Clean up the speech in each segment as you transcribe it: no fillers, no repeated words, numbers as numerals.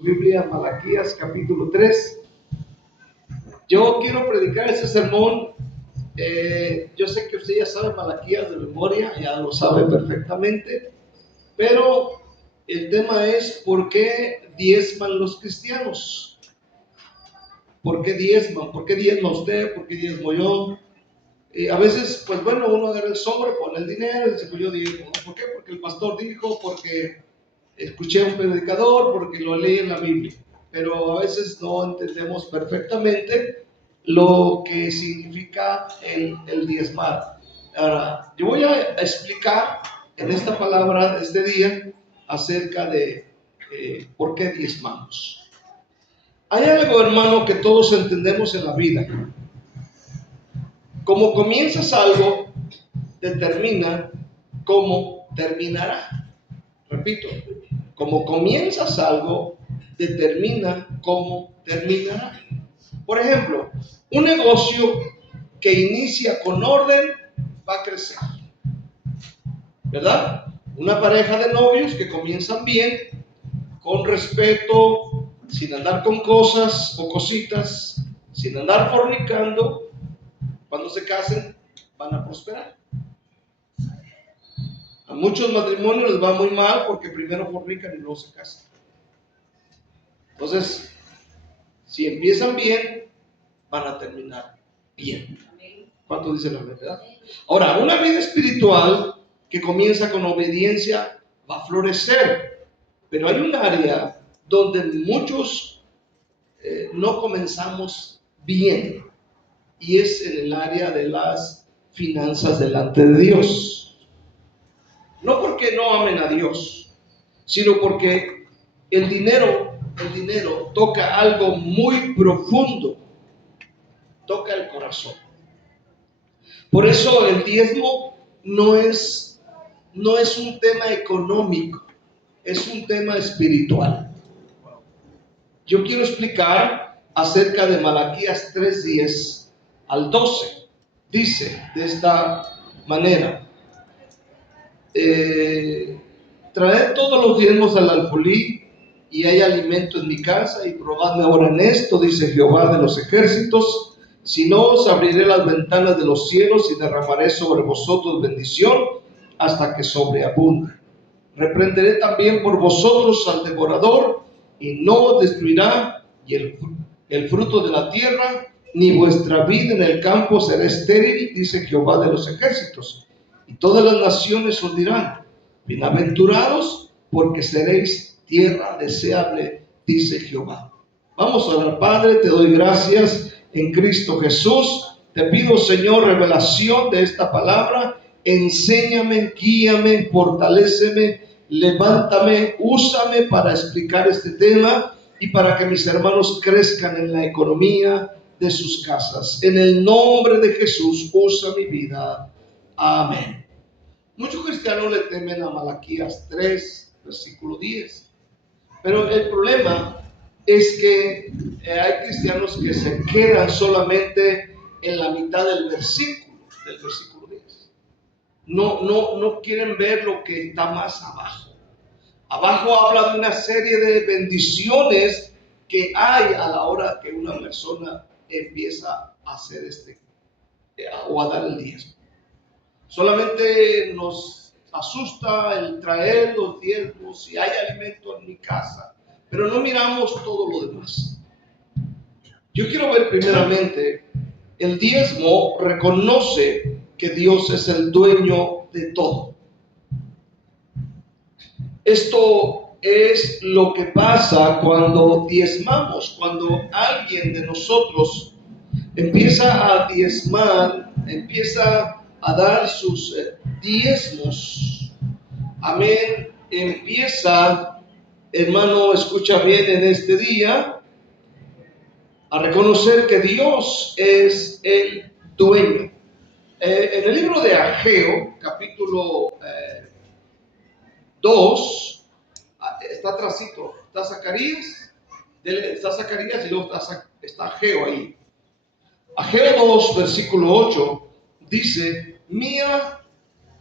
Biblia, Malaquías capítulo 3. Yo quiero predicar ese sermón. Yo sé que usted ya sabe Malaquías de memoria, ya lo sabe perfectamente, pero el tema es ¿por qué diezman los cristianos? ¿Por qué diezman? ¿Por qué diezma usted? ¿Por qué diezmo yo? A veces, pues bueno, uno agarra el sobre, pone el dinero y dice, pues yo diezmo, ¿no? ¿Por qué? Porque el pastor dijo, porque escuché a un predicador, porque lo leí en la Biblia. Pero a veces no entendemos perfectamente lo que significa el diezmar. Ahora, yo voy a explicar en esta palabra de este día acerca de por qué diezmamos. Hay algo, hermano, que todos entendemos en la vida. Como comienzas algo, determina cómo terminará. Repito, como comienzas algo, determina cómo terminará. Por ejemplo, un negocio que inicia con orden va a crecer, ¿verdad? Una pareja de novios que comienzan bien, con respeto, sin andar con cosas o cositas, sin andar fornicando, cuando se casen van a prosperar. A muchos matrimonios les va muy mal porque primero fornican y luego se casan. Entonces, si empiezan bien, van a terminar bien. ¿Cuánto dice la verdad? Ahora, una vida espiritual que comienza con obediencia va a florecer, pero hay un área donde muchos no comenzamos bien, y es en el área de las finanzas delante de Dios. No porque no amen a Dios, sino porque el dinero toca algo muy profundo, toca el corazón. Por eso el diezmo no es un tema económico, es un tema espiritual. Yo quiero explicar acerca de Malaquías 3:10 al 12. Dice de esta manera: traed todos los diezmos al alfolí, y hay alimento en mi casa, y probadme ahora en esto, dice Jehová de los ejércitos, si no os abriré las ventanas de los cielos y derramaré sobre vosotros bendición hasta que sobreabunde. Reprenderé también por vosotros al devorador, y no os destruirá, y el fruto de la tierra, ni vuestra vida en el campo será estéril, dice Jehová de los ejércitos. Y todas las naciones os dirán: bienaventurados, porque seréis tierra deseable, dice Jehová. Vamos a orar. Padre, te doy gracias en Cristo Jesús. Te pido, Señor, revelación de esta palabra. Enséñame, guíame, fortaléceme, levántame, úsame para explicar este tema y para que mis hermanos crezcan en la economía de sus casas. En el nombre de Jesús, usa mi vida. Amén. Muchos cristianos le temen a Malaquías 3, versículo 10. Pero el problema es que hay cristianos que se quedan solamente en la mitad del versículo 10. No quieren ver lo que está más abajo. Abajo habla de una serie de bendiciones que hay a la hora que una persona empieza a hacer o a dar el diezmo. Solamente nos asusta el traer los diezmos, si hay alimento en mi casa, pero no miramos todo lo demás. Yo quiero ver primeramente, el diezmo reconoce que Dios es el dueño de todo. Esto es lo que pasa cuando diezmamos, cuando alguien de nosotros empieza a diezmar, empieza a dar sus diezmos. Amén. Empieza, hermano, escucha bien en este día, a reconocer que Dios es el dueño. En el libro de Ageo, capítulo 2, está atrásito, está Zacarías y luego está Ageo ahí. Ageo 2, versículo 8, dice: mía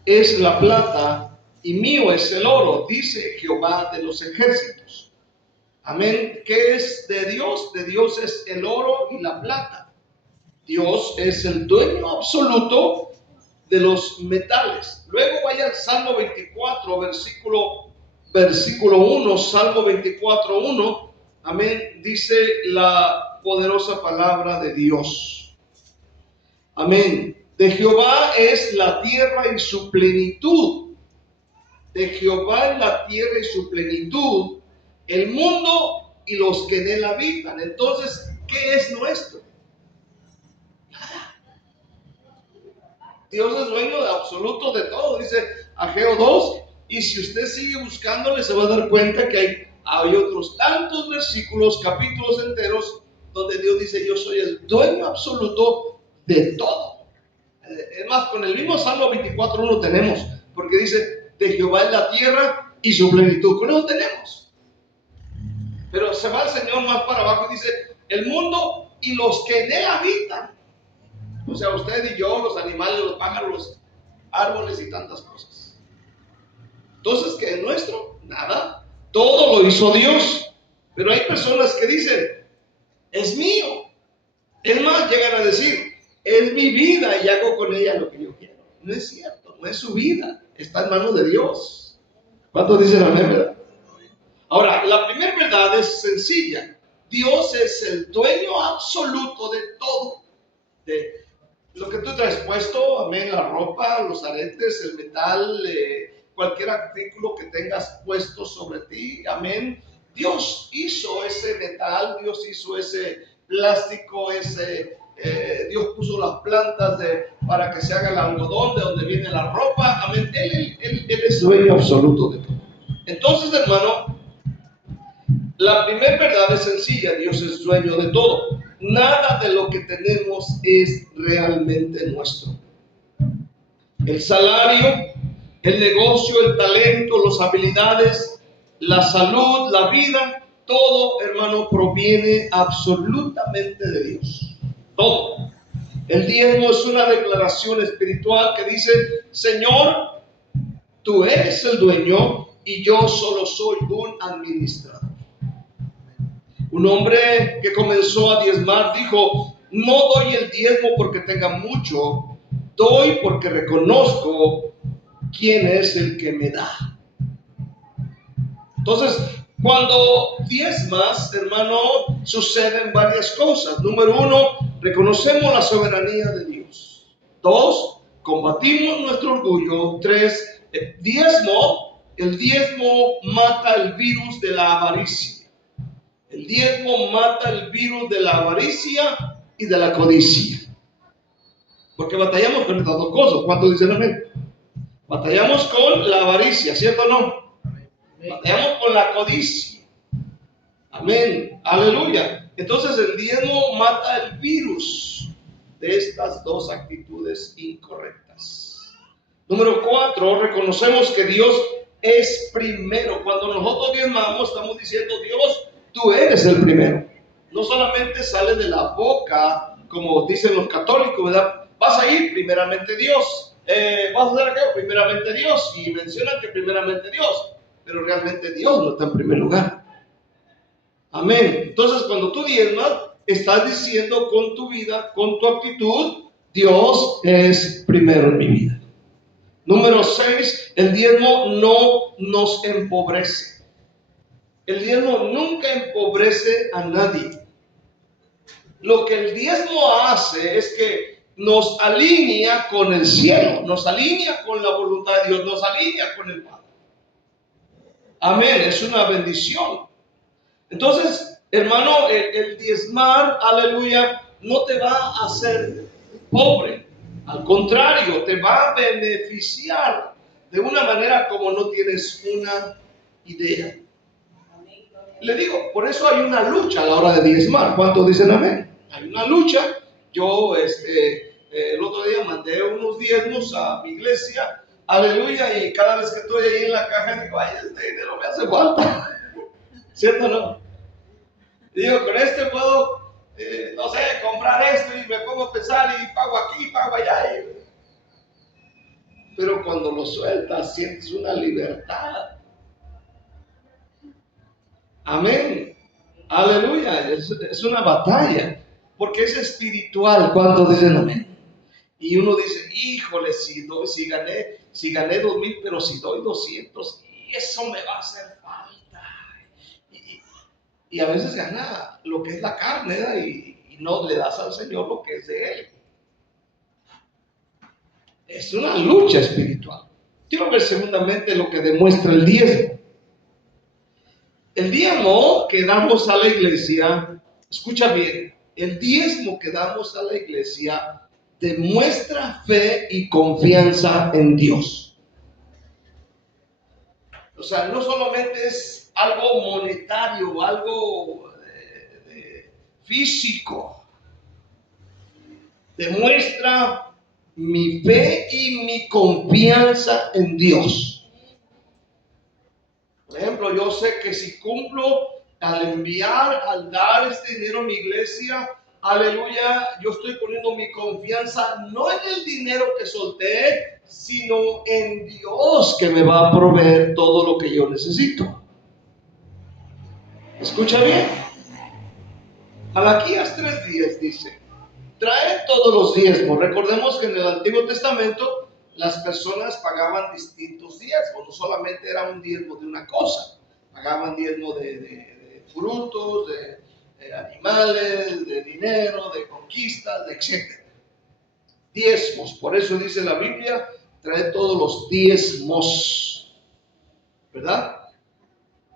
es la plata y mío es el oro, dice Jehová de los ejércitos. Amén. ¿Qué es de Dios? De Dios es el oro y la plata. Dios es el dueño absoluto de los metales. Luego vaya al Salmo 24, versículo 1, Salmo 24, 1. Amén. Dice la poderosa palabra de Dios. Amén. De Jehová es la tierra y su plenitud. De Jehová es la tierra y su plenitud, el mundo y los que en él habitan. Entonces, ¿qué es nuestro? Dios es dueño de absoluto de todo, dice Ageo 2, y si usted sigue buscándole se va a dar cuenta que hay otros tantos versículos, capítulos enteros, donde Dios dice: yo soy el dueño absoluto de todo. Es más, con el mismo Salmo 24:1 tenemos, porque dice: de Jehová es la tierra y su plenitud. Con eso tenemos. Pero se va el Señor más para abajo y dice: el mundo y los que en él habitan. O sea, usted y yo, los animales, los pájaros, los árboles y tantas cosas. Entonces, ¿qué es nuestro? Nada. Todo lo hizo Dios. Pero hay personas que dicen: es mío. Es más, llegan a decir: es mi vida y hago con ella lo que yo quiero. No es cierto, no es su vida. Está en manos de Dios. ¿Cuántos dicen amén, verdad? Ahora, la primera verdad es sencilla. Dios es el dueño absoluto de todo. De lo que tú traes puesto, amén, la ropa, los aretes, el metal, cualquier artículo que tengas puesto sobre ti, amén. Dios hizo ese metal, Dios hizo ese plástico, Dios puso las plantas para que se haga el algodón de donde viene la ropa, amén. Él es dueño absoluto de todo. Entonces, hermano, la primera verdad es sencilla: Dios es dueño de todo. Nada de lo que tenemos es realmente nuestro. El salario, el negocio, el talento, las habilidades, la salud, la vida, todo, hermano, proviene absolutamente de Dios. Todo. El diezmo es una declaración espiritual que dice: Señor, tú eres el dueño y yo solo soy un administrador. Un hombre que comenzó a diezmar dijo: no doy el diezmo porque tenga mucho, doy porque reconozco quién es el que me da. Entonces, cuando diezmas, hermano, suceden varias cosas. Número 1, reconocemos la soberanía de Dios. 2, combatimos nuestro orgullo. 3, el diezmo mata el virus de la avaricia. El diezmo mata el virus de la avaricia y de la codicia. Porque batallamos con estas dos cosas. ¿Cuántos dicen amén? Batallamos con la avaricia, ¿cierto o no? Batallamos con la codicia. Amén. Aleluya. Entonces el diezmo mata el virus de estas dos actitudes incorrectas. Número 4, reconocemos que Dios es primero. Cuando nosotros diezmamos, estamos diciendo: Dios, tú eres el primero. No solamente sale de la boca, como dicen los católicos, ¿verdad? Vas a ir, primeramente Dios. Vas a hacer aquello, primeramente Dios. Y mencionan que primeramente Dios. Pero realmente Dios no está en primer lugar. Amén. Entonces, cuando tú diezmas, estás diciendo con tu vida, con tu actitud: Dios es primero en mi vida. Número 6, el diezmo no nos empobrece. El diezmo nunca empobrece a nadie. Lo que el diezmo hace es que nos alinea con el cielo, nos alinea con la voluntad de Dios, nos alinea con el Padre. Amén, es una bendición. Entonces, hermano, el diezmar, aleluya, no te va a hacer pobre. Al contrario, te va a beneficiar de una manera como no tienes una idea. Le digo, por eso hay una lucha a la hora de diezmar. ¿Cuántos dicen amén? Hay una lucha. Yo el otro día mandé unos diezmos a mi iglesia, aleluya, y cada vez que estoy ahí en la caja digo: ay, este dinero me hace falta. ¿Cierto o no? Digo, con este puedo, no sé, comprar esto, y me pongo a pensar y pago aquí, pago allá. Pero cuando lo sueltas, sientes una libertad. Amén. Aleluya, es una batalla, porque es espiritual. ¿Cuántos dicen amén? Y uno dice, híjole, si gané 2,000, pero si doy 200, y eso me va a hacer falta. Y, y a veces gana lo que es la carne, ¿verdad? Y no le das al Señor lo que es de Él. Es una lucha espiritual. Quiero ver segundamente lo que demuestra el diezmo. El diezmo que damos a la iglesia, escucha bien, el diezmo que damos a la iglesia demuestra fe y confianza en Dios. O sea, no solamente es algo monetario, algo físico. Demuestra mi fe y mi confianza en Dios. Por ejemplo, yo sé que si cumplo al dar este dinero a mi iglesia, aleluya, yo estoy poniendo mi confianza no en el dinero que solté, sino en Dios que me va a proveer todo lo que yo necesito. ¿Escucha bien? Malaquías 3:10 dice, traed todos los diezmos. Recordemos que en el Antiguo Testamento las personas pagaban distintos diezmos, no solamente era un diezmo de una cosa, pagaban diezmo de frutos, de animales, de dinero, de conquistas, etc. Diezmos, por eso dice la Biblia, trae todos los diezmos, ¿verdad?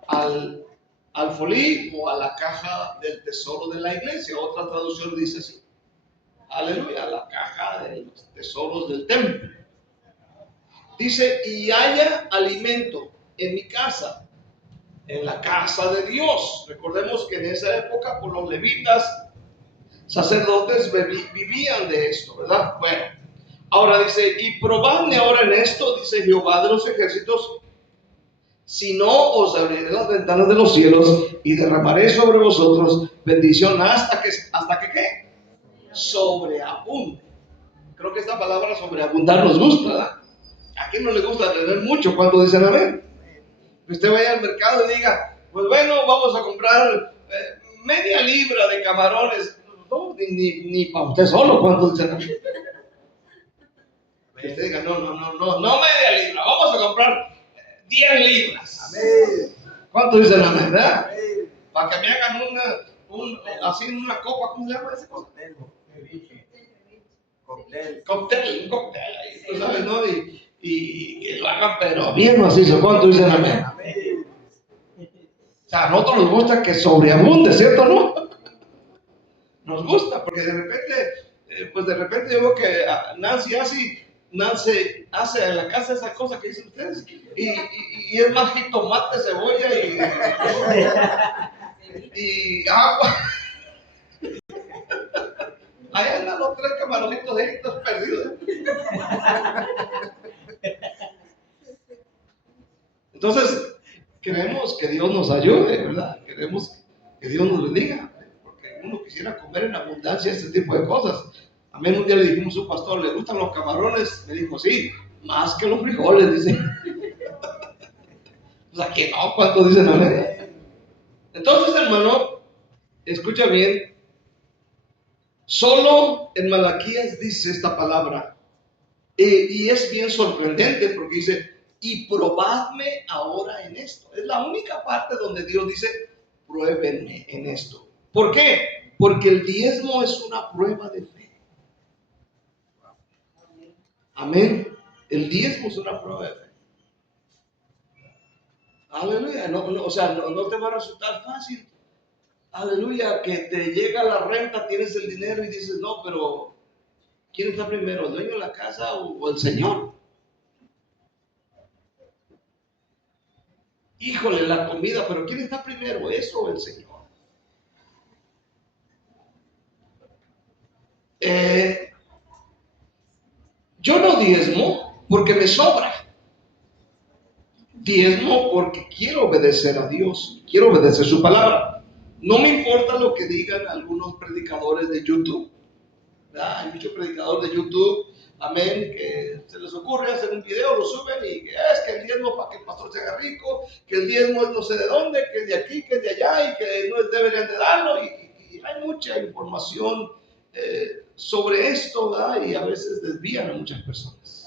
Al alfolí o a la caja del tesoro de la iglesia. Otra traducción dice así, aleluya, la caja de los tesoros del templo. Dice, y haya alimento en mi casa, en la casa de Dios. Recordemos que en esa época, por los levitas, sacerdotes vivían de esto, ¿verdad? Bueno, ahora dice, y probadme ahora en esto, dice Jehová de los ejércitos, si no os abriré las ventanas de los cielos y derramaré sobre vosotros bendición hasta que ¿qué? Sobreabunde. Creo que esta palabra sobreabundar nos gusta, ¿verdad? ¿A quién no le gusta tener mucho? ¿Cuánto dicen amén? Usted vaya al mercado y diga, pues bueno, vamos a comprar media libra de camarones. No, ni para usted solo. ¿Cuánto dicen amén? Que usted diga, no media libra, vamos a comprar 10 libras. Amén. ¿Cuánto dicen amén? ¿Verdad? Amén. Para que me hagan así en una copa, ¿cómo se llama esa cosa? Cóctel, un cóctel ahí, tú sabes, ¿no? Y que lo hagan, pero bien macizo. ¿Cuánto dicen amén? Amén. O sea, a nosotros nos gusta que sobreabunde, ¿cierto, no? Nos gusta, porque de repente yo veo que Nancy hace en la casa esa cosa que dicen ustedes, y es más jitomate, cebolla y agua. Ahí andan los 3 camaroncitos de estos perdidos. Entonces, queremos que Dios nos ayude, ¿verdad? Queremos que Dios nos bendiga, porque uno quisiera comer en abundancia este tipo de cosas. A mí un día le dijimos a un pastor, ¿le gustan los camarones? Me dijo, sí, más que los frijoles, dice. O sea, que no, ¿cuántos dicen amén? Entonces, hermano, escucha bien, solo en Malaquías dice esta palabra, y es bien sorprendente porque dice, y probadme ahora en esto. Es la única parte donde Dios dice, pruébenme en esto. ¿Por qué? Porque el diezmo es una prueba de fe. Amén. El diezmo es una prueba de fe. Aleluya. O sea, no te va a resultar fácil. Aleluya, que te llega la renta, tienes el dinero y dices, no, pero ¿quién está primero? ¿El dueño de la casa o el Señor? Híjole, la comida, pero ¿quién está primero? ¿Eso o el Señor? Yo no diezmo porque me sobra. Diezmo porque quiero obedecer a Dios, quiero obedecer su palabra. No me importa lo que digan algunos predicadores de YouTube. Hay muchos predicadores de YouTube, amén, que se les ocurre hacer un video, lo suben y que es que el diezmo para que el pastor se haga rico, que el diezmo es no sé de dónde, que es de aquí, que es de allá y que no deberían de darlo. Y hay mucha información sobre esto, ¿verdad? Y a veces desvían a muchas personas.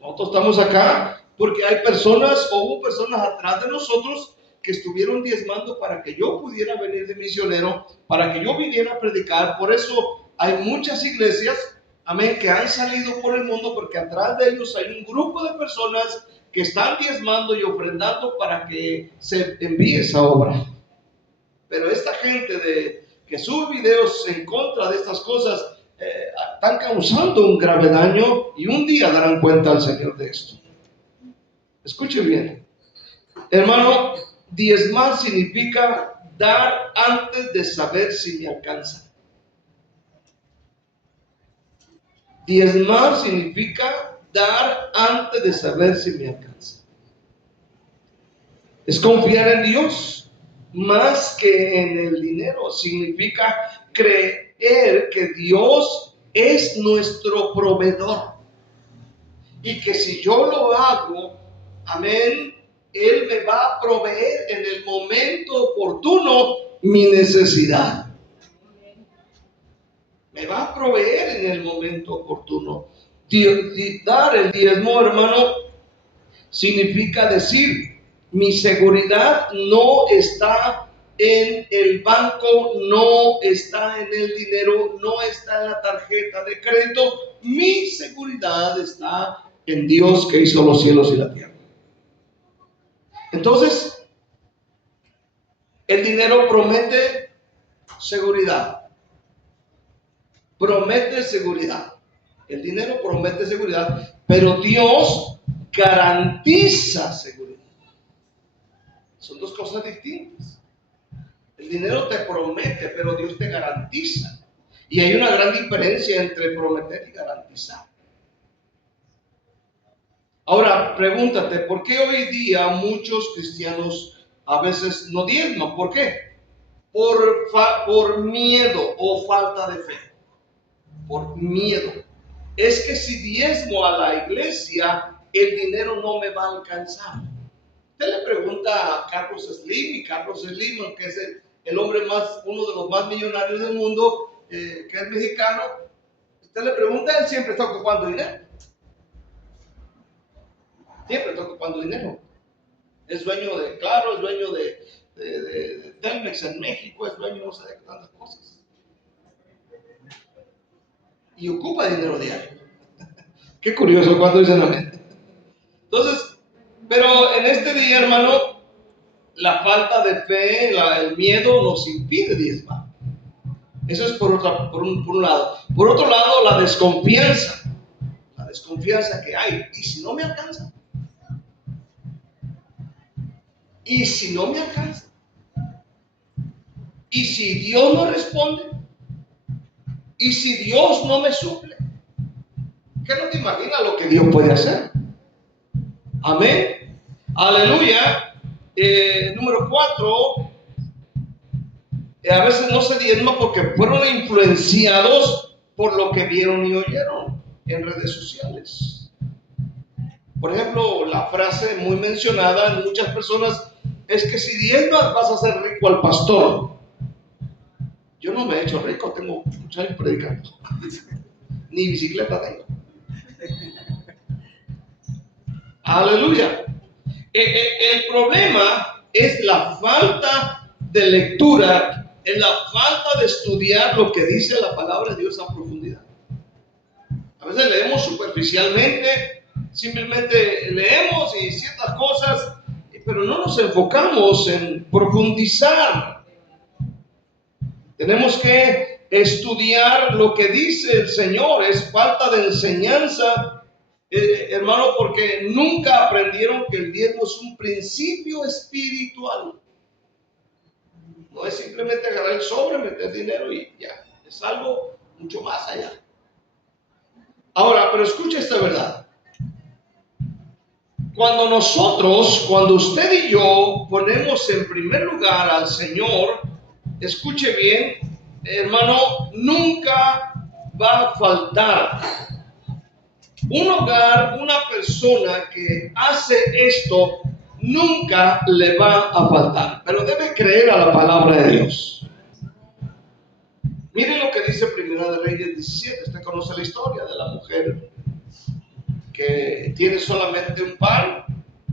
Nosotros estamos acá porque hay personas o hubo personas atrás de nosotros que estuvieron diezmando para que yo pudiera venir de misionero, para que yo viniera a predicar. Por eso hay muchas iglesias, amén, que han salido por el mundo porque atrás de ellos hay un grupo de personas que están diezmando y ofrendando para que se envíe esa obra. Pero esta gente que sube videos en contra de estas cosas, están causando un grave daño y un día darán cuenta al Señor de esto. Escuche bien, hermano, diezmar significa dar antes de saber si me alcanza. Diezmar significa dar antes de saber si me alcanza. Es confiar en Dios más que en el dinero. Significa creer que Dios es nuestro proveedor y que si yo lo hago, amén, Él me va a proveer en el momento oportuno mi necesidad. Me va a proveer en el momento oportuno. Dar el diezmo, hermano, significa decir: mi seguridad no está en el banco, no está en el dinero, no está en la tarjeta de crédito. Mi seguridad está en Dios que hizo los cielos y la tierra. Entonces, el dinero promete seguridad. Promete seguridad. El dinero promete seguridad, pero Dios garantiza seguridad. Son dos cosas distintas. El dinero te promete, pero Dios te garantiza. Y hay una gran diferencia entre prometer y garantizar. Ahora, pregúntate, ¿por qué hoy día muchos cristianos a veces no diezman? ¿Por qué? Por miedo o falta de fe. Por miedo. Es que si diezmo a la iglesia, el dinero no me va a alcanzar. Usted le pregunta a Carlos Slim, y Carlos Slim, que es el hombre uno de los más millonarios del mundo, que es mexicano. Usted le pregunta, él siempre está ocupando dinero. Siempre está ocupando dinero. Es dueño de Claro, es dueño de Telmex en México, es dueño no sé de tantas cosas. Y ocupa dinero diario. Qué curioso cuando dicen amén. Entonces, pero en este día, hermano, la falta de fe, el miedo nos impide diezmar. Eso es por un lado. Por otro lado, la desconfianza. La desconfianza que hay. ¿Y si no me alcanza? ¿Y si no me alcanza? ¿Y si Dios no responde? ¿Y si Dios no me suple? ¿Qué no te imaginas lo que Dios puede hacer? Amén. Aleluya. Número 4. A veces no se diezma porque fueron influenciados por lo que vieron y oyeron en redes sociales. Por ejemplo, la frase muy mencionada en muchas personas es que si diezmas vas a hacer rico al pastor. Yo no me he hecho rico, tengo muchos años predicando. Ni bicicleta tengo. Aleluya. El problema es la falta de lectura, es la falta de estudiar lo que dice la palabra de Dios a profundidad. A veces leemos superficialmente, simplemente leemos y ciertas cosas, pero no nos enfocamos en profundizar. Tenemos que estudiar lo que dice el Señor. Es falta de enseñanza, hermano, porque nunca aprendieron que el diezmo es un principio espiritual. No es simplemente agarrar el sobre, meter dinero y ya. Es algo mucho más allá. Ahora, pero escucha esta verdad. Cuando usted y yo ponemos en primer lugar al Señor, escuche bien, hermano, nunca va a faltar Un hogar, una persona que hace esto, nunca le va a faltar, pero debe creer a la palabra de Dios. Miren lo que dice Primera de Reyes 17. Usted conoce la historia de la mujer que tiene solamente un pan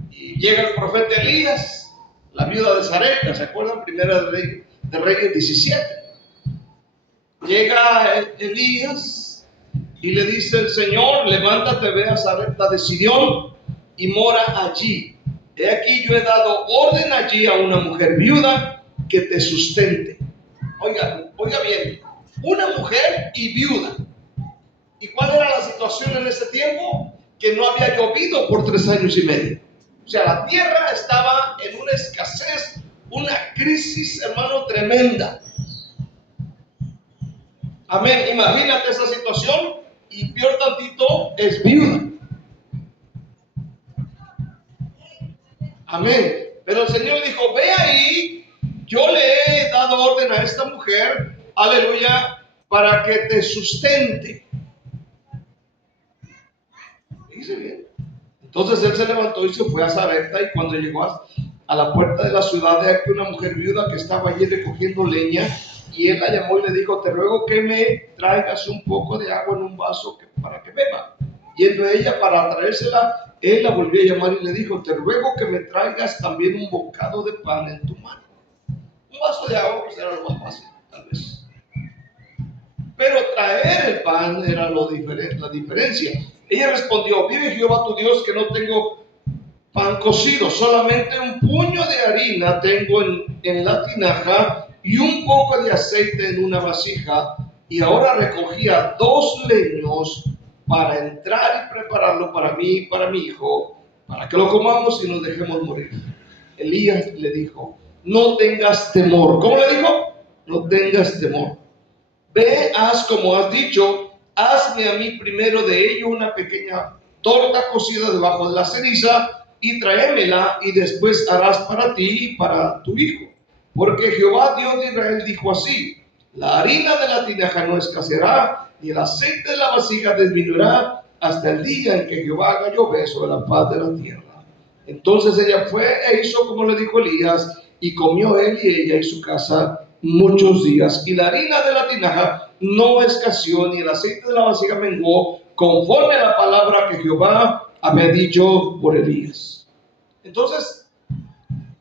y llega el profeta Elías, la viuda de Sarepta. ¿Se acuerdan? Primera de Reyes 17. Llega Elías y le dice el Señor: levántate, ve a Sarepta de Sidón y mora allí. He aquí, yo he dado orden allí a una mujer viuda que te sustente. Oiga bien, una mujer y viuda. ¿Y cuál era la situación en ese tiempo? Que no había llovido por 3 años y medio. O sea, la tierra estaba en una escasez, una crisis, hermano, tremenda. Amén. Imagínate esa situación, y peor tantito, es viuda. Amén. Pero el Señor dijo: ve ahí, yo le he dado orden a esta mujer, aleluya, para que te sustente. Dice bien. Entonces él se levantó y se fue a Sarepta, y cuando llegó a la puerta de la ciudad, de aquí una mujer viuda que estaba allí recogiendo leña, y él la llamó y le dijo: te ruego que me traigas un poco de agua en un vaso para que beba. Yendo ella para traérsela, él la volvió a llamar y le dijo: te ruego que me traigas también un bocado de pan en tu mano. Un vaso de agua pues era lo más fácil, tal vez. Pero traer el pan era la diferencia. Ella respondió: vive Jehová tu Dios, que no tengo pan cocido, solamente un puño de harina tengo en la tinaja y un poco de aceite en una vasija, y ahora recogía 2 leños para entrar y prepararlo para mí y para mi hijo, para que lo comamos y nos dejemos morir. Elías le dijo: no tengas temor. ¿Cómo le dijo? No tengas temor. Ve, haz como has dicho, hazme a mí primero de ello una pequeña torta cocida debajo de la ceniza, y tráemela, y después harás para ti y para tu hijo. Porque Jehová Dios de Israel dijo así: la harina de la tinaja no escaseará, y el aceite de la vasija disminuirá, hasta el día en que Jehová haga llover sobre la faz de la tierra. Entonces ella fue e hizo como le dijo Elías, y comió él y ella y su casa muchos días. Y la harina de la tinaja no escaseó, ni el aceite de la vasija menguó, conforme a la palabra que Jehová había dicho por Elías. Entonces,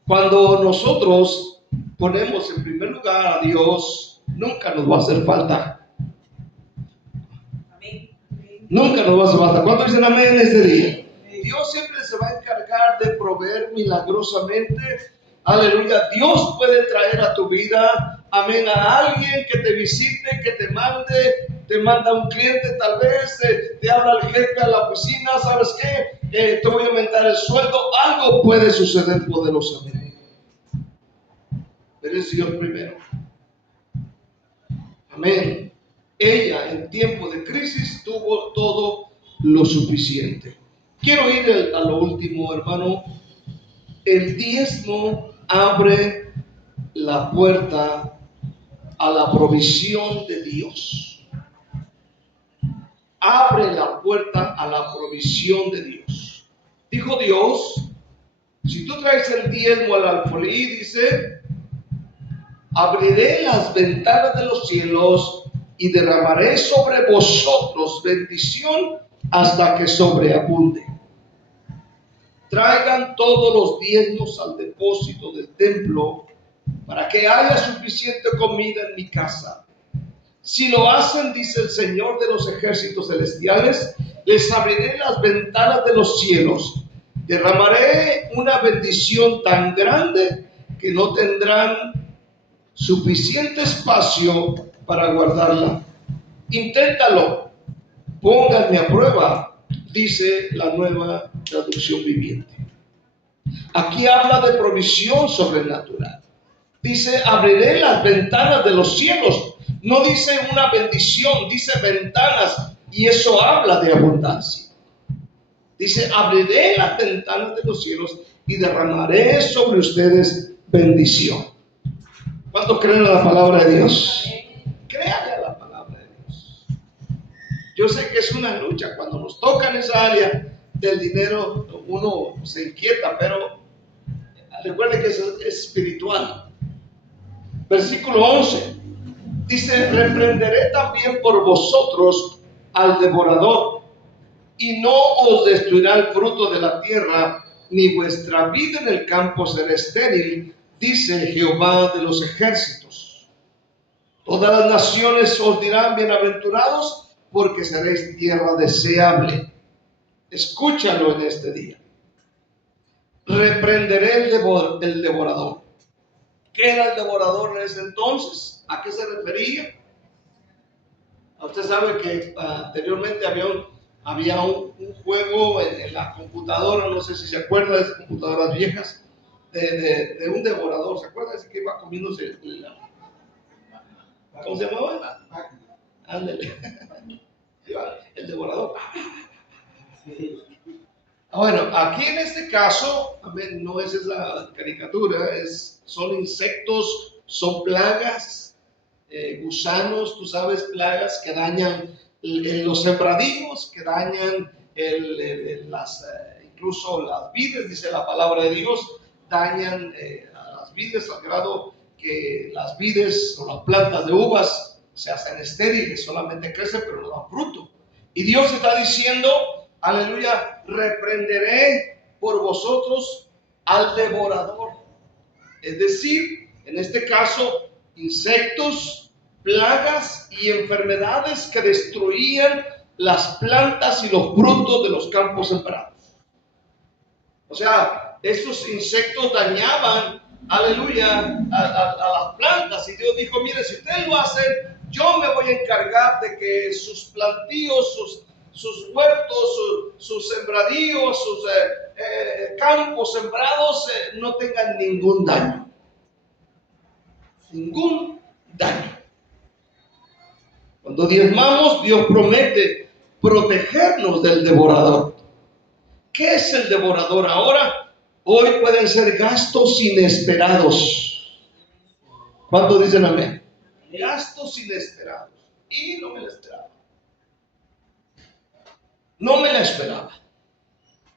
cuando nosotros ponemos en primer lugar a Dios, nunca nos va a hacer falta. Nunca nos va a hacer falta. ¿Cuántos dicen amén este día? Dios siempre se va a encargar de proveer milagrosamente. Aleluya. Dios puede traer a tu vida, amén, a alguien que te visite, que te manda un cliente, tal vez te habla el jefe a la oficina: ¿sabes qué? Te voy a aumentar el sueldo. Algo puede suceder poderosamente. Pero es Dios primero. Amén. Ella en tiempo de crisis tuvo todo lo suficiente. Quiero ir a lo último, hermano. El diezmo abre la puerta a la provisión de Dios. Abre la puerta a la provisión de Dios. Dijo Dios: si tú traes el diezmo al alfolí, dice, abriré las ventanas de los cielos y derramaré sobre vosotros bendición hasta que sobreabunde. Traigan todos los diezmos al depósito del templo, para que haya suficiente comida en mi casa. Si lo hacen, dice el Señor de los ejércitos celestiales, les abriré las ventanas de los cielos, derramaré una bendición tan grande que no tendrán suficiente espacio para guardarla. Inténtalo, pónganme a prueba, dice la Nueva Traducción Viviente. Aquí habla de provisión sobrenatural. Dice: abriré las ventanas de los cielos. No dice una bendición, dice ventanas, y eso habla de abundancia. Dice: abriré las ventanas de los cielos y derramaré sobre ustedes bendición. ¿Cuántos creen en la palabra de Dios? Créanle a la palabra de Dios. Yo sé que es una lucha. Cuando nos toca en esa área del dinero, uno se inquieta, pero recuerden que es espiritual. Versículo 11 dice: reprenderé también por vosotros al devorador, y no os destruirá el fruto de la tierra, ni vuestra vida en el campo será estéril, dice Jehová de los ejércitos. Todas las naciones os dirán bienaventurados, porque seréis tierra deseable. Escúchalo en este día. Reprenderé el devorador. ¿Qué era el devorador en ese entonces? ¿A qué se refería? Usted sabe que anteriormente había un juego en la computadora, no sé si se acuerda de esas computadoras viejas, de un devorador. ¿Se acuerda? Ese que iba comiéndose ¿cómo se llamaba? Ándale. El devorador. Bueno, aquí en este caso, no es esa caricatura, son insectos, son plagas, gusanos, tú sabes, plagas que dañan los sembradíos, que dañan incluso las vides, dice la palabra de Dios, dañan a las vides al grado que las vides o las plantas de uvas se hacen estériles, solamente crecen pero no dan fruto. Y Dios está diciendo: aleluya, reprenderé por vosotros al devorador. Es decir, en este caso, insectos, plagas y enfermedades que destruían las plantas y los frutos de los campos sembrados. O sea, estos insectos dañaban, aleluya, a las plantas. Y Dios dijo: mire, si ustedes lo hacen, yo me voy a encargar de que sus plantíos, sus huertos, sus sembradíos, sus campos sembrados no tengan ningún daño. Ningún daño. Cuando diezmamos, Dios promete protegernos del devorador. ¿Qué es el devorador ahora? Hoy pueden ser gastos inesperados. ¿Cuántos dicen amén? Gastos inesperados. Y no me la esperaba. No me la esperaba.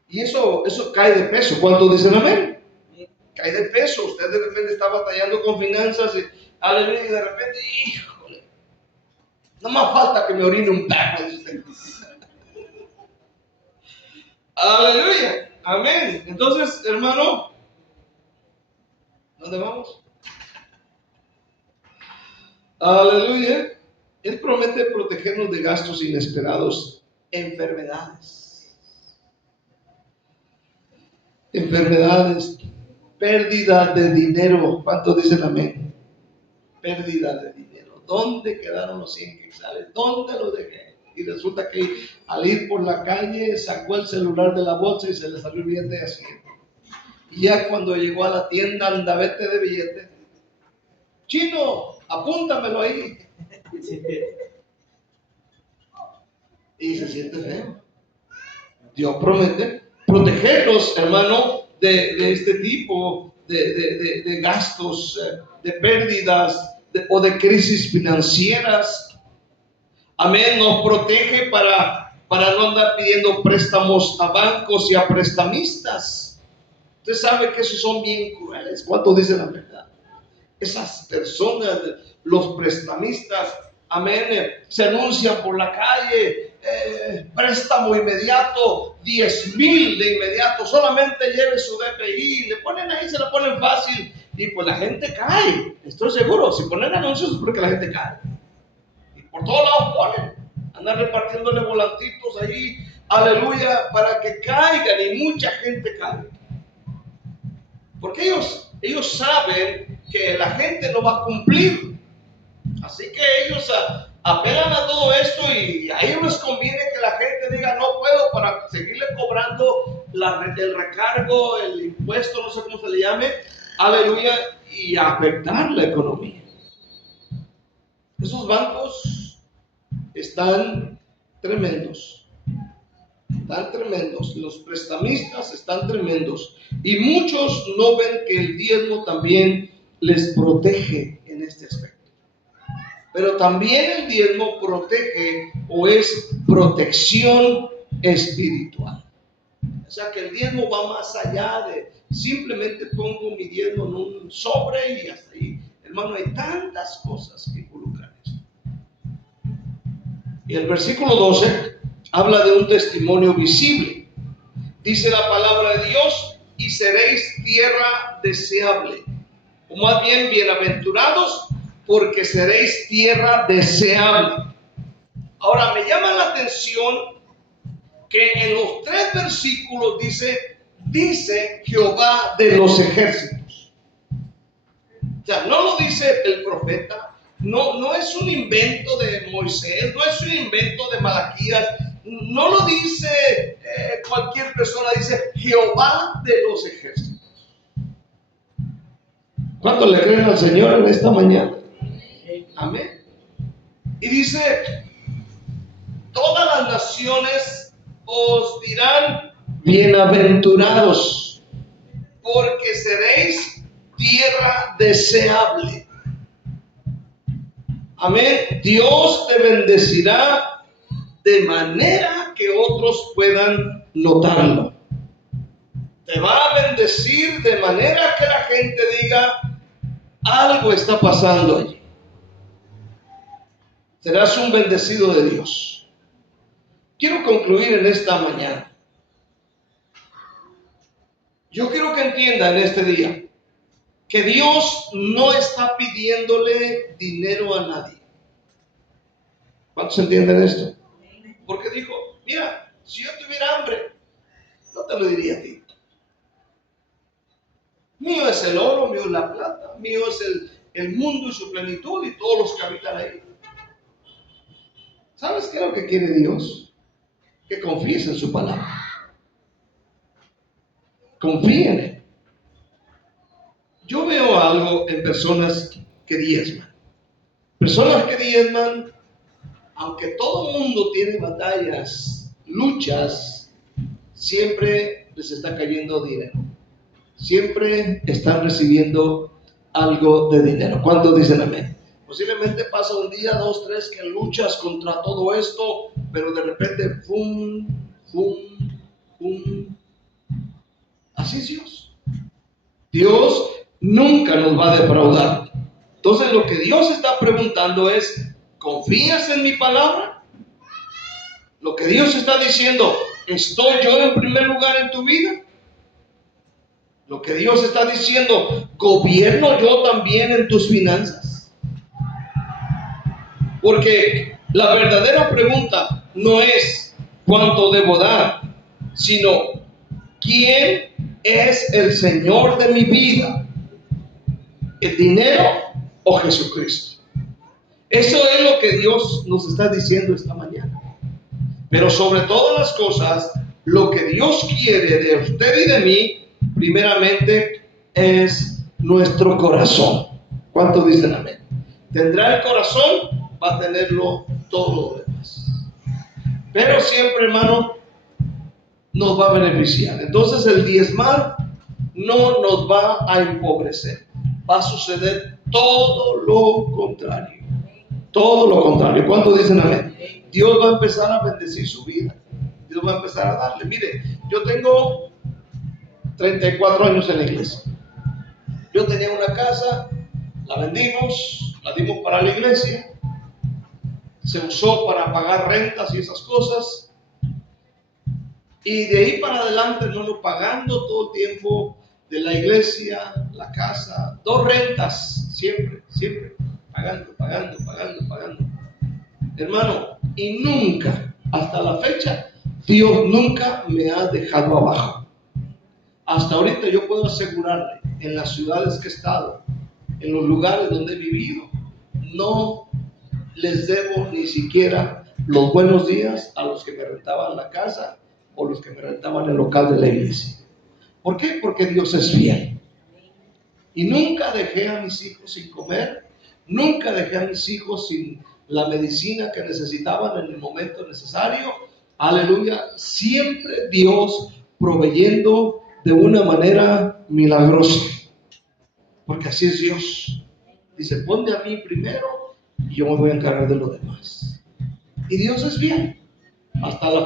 Y eso cae de peso. ¿Cuántos dicen amén? Cae de peso. Usted de repente está batallando con finanzas y, aleluya, y de repente, híjole, no más falta que me orine un perro, dice. Aleluya, amén. Entonces, hermano, ¿dónde vamos? Aleluya. Él promete protegernos de gastos inesperados, enfermedades, pérdida de dinero. ¿Cuántos dicen amén? Pérdida de dinero. ¿Dónde quedaron los 100 quetzales? ¿Dónde los dejé? Y resulta que al ir por la calle sacó el celular de la bolsa y se le salió el billete de asiento. Y ya cuando llegó a la tienda, andavete de billete. Chino, apúntamelo ahí. Y se siente feo. Dios promete protegernos, hermano, de este tipo de gastos, de pérdidas o de crisis financieras. Amén, nos protege para no andar pidiendo préstamos a bancos y a prestamistas. Usted sabe que esos son bien crueles. ¿Cuántos dicen la verdad? Esas personas, los prestamistas, amén, se anuncian por la calle, préstamo inmediato, 10,000 de inmediato, solamente lleve su DPI, le ponen ahí, se lo ponen fácil, y pues la gente cae. Estoy seguro, si ponen anuncios es porque la gente cae. Y por todos lados ponen, andan repartiéndole volantitos ahí, aleluya, para que caigan, y mucha gente cae. Porque ellos saben que la gente no va a cumplir. Así que ellos apelan a todo esto, y a ellos les conviene que la gente diga no puedo, para seguirle cobrando el recargo, el impuesto, no sé cómo se le llame, aleluya, y afectar la economía. Esos bancos están tremendos. Están tremendos, los prestamistas están tremendos, y muchos no ven que el diezmo también les protege en este aspecto. Pero también el diezmo protege o es protección espiritual. O sea que el diezmo va más allá de simplemente pongo mi diezmo en un sobre y hasta ahí. Hermano, hay tantas cosas que involucran esto. Y el versículo 12 habla de un testimonio visible. Dice la palabra de Dios: y seréis tierra deseable. O más bien, bienaventurados, porque seréis tierra deseable. Ahora, me llama la atención que en los 3 versículos dice Jehová de los ejércitos. O sea, no lo dice el profeta, no es un invento de Moisés, no es un invento de Malaquías, no lo dice cualquier persona, dice Jehová de los ejércitos. ¿Cuánto le creen al Señor en esta mañana? Amén. Y dice: todas las naciones os dirán bienaventurados, porque seréis tierra deseable. Amén. Dios te bendecirá de manera que otros puedan notarlo. Te va a bendecir de manera que la gente diga: algo está pasando allí. Serás un bendecido de Dios. Quiero concluir en esta mañana. Yo quiero que entienda en este día que Dios no está pidiéndole dinero a nadie. ¿Cuántos entienden esto? Porque dijo: mira, si yo tuviera hambre, no te lo diría a ti. Mío es el oro, mío es la plata, mío es el mundo y su plenitud y todos los que habitan ahí. ¿Sabes qué es lo que quiere Dios? Que confíes en su palabra. Confía en Él. Yo veo algo en personas que diezman. Personas que diezman, aunque todo el mundo tiene batallas, luchas, siempre les está cayendo dinero. Siempre están recibiendo algo de dinero. ¿Cuántos dicen amén? Posiblemente pasa un día, 2, 3 que luchas contra todo esto, pero de repente, ¡pum! ¡Pum! ¡Pum! Así es Dios. Dios nunca nos va a defraudar. Entonces lo que Dios está preguntando es: ¿confías en mi palabra? Lo que Dios está diciendo: ¿estoy yo en primer lugar en tu vida? Lo que Dios está diciendo: ¿gobierno yo también en tus finanzas? Porque la verdadera pregunta no es cuánto debo dar, sino ¿quién es el Señor de mi vida? ¿El dinero o Jesucristo? Eso es lo que Dios nos está diciendo esta mañana. Pero sobre todas las cosas, lo que Dios quiere de usted y de mí, primeramente, es nuestro corazón. ¿Cuántos dicen amén? Tendrá el corazón, va a tenerlo todo lo demás. Pero siempre, hermano, nos va a beneficiar. Entonces el diezmar no nos va a empobrecer. Va a suceder todo lo contrario. Todo lo contrario. ¿Cuántos dicen amén? Dios va a empezar a bendecir su vida. Dios va a empezar a darle. Mire, yo tengo 34 años en la iglesia. Yo tenía una casa, la vendimos, la dimos para la iglesia. Se usó para pagar rentas y esas cosas. Y de ahí para adelante no nos pagando todo el tiempo de la iglesia, la casa, 2 rentas, siempre, pagando. Hermano, y nunca, hasta la fecha, Dios nunca me ha dejado abajo. Hasta ahorita yo puedo asegurarle, en las ciudades que he estado, en los lugares donde he vivido, no les debo ni siquiera los buenos días a los que me rentaban la casa o los que me rentaban el local de la iglesia. ¿Por qué? Porque Dios es fiel. Y nunca dejé a mis hijos sin comer, nunca dejé a mis hijos sin la medicina que necesitaban en el momento necesario. Aleluya. Siempre Dios proveyendo de una manera milagrosa. Porque así es Dios. Dice: ponte a mí primero y yo me voy a encargar de lo demás. Y Dios es bien. Hasta la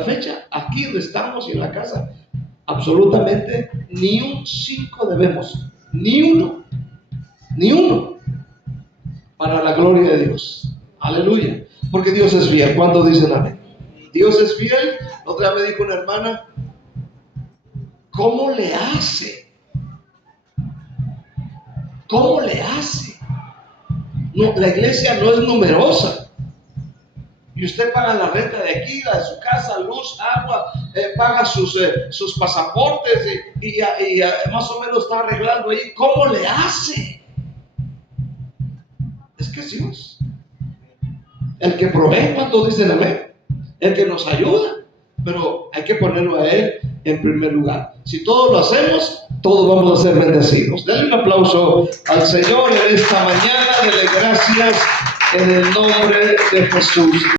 fecha, aquí donde estamos y en la casa, absolutamente ni un 5 debemos, ni uno, para la gloria de Dios. Aleluya. Porque Dios es fiel. ¿Cuántos dicen amén? Dios es fiel. Otra vez me dijo una hermana, ¿cómo le hace? ¿Cómo le hace? No, la iglesia no es numerosa. Y usted paga la renta de aquí, la de su casa, luz, agua, paga sus pasaportes y más o menos está arreglando ahí. ¿Cómo le hace? Es que es Dios. El que provee, ¿cuántos dicen amén? El que nos ayuda. Pero hay que ponerlo a Él en primer lugar. Si todos lo hacemos, todos vamos a ser bendecidos. Denle un aplauso al Señor en esta mañana. Dele gracias en el nombre de Jesús.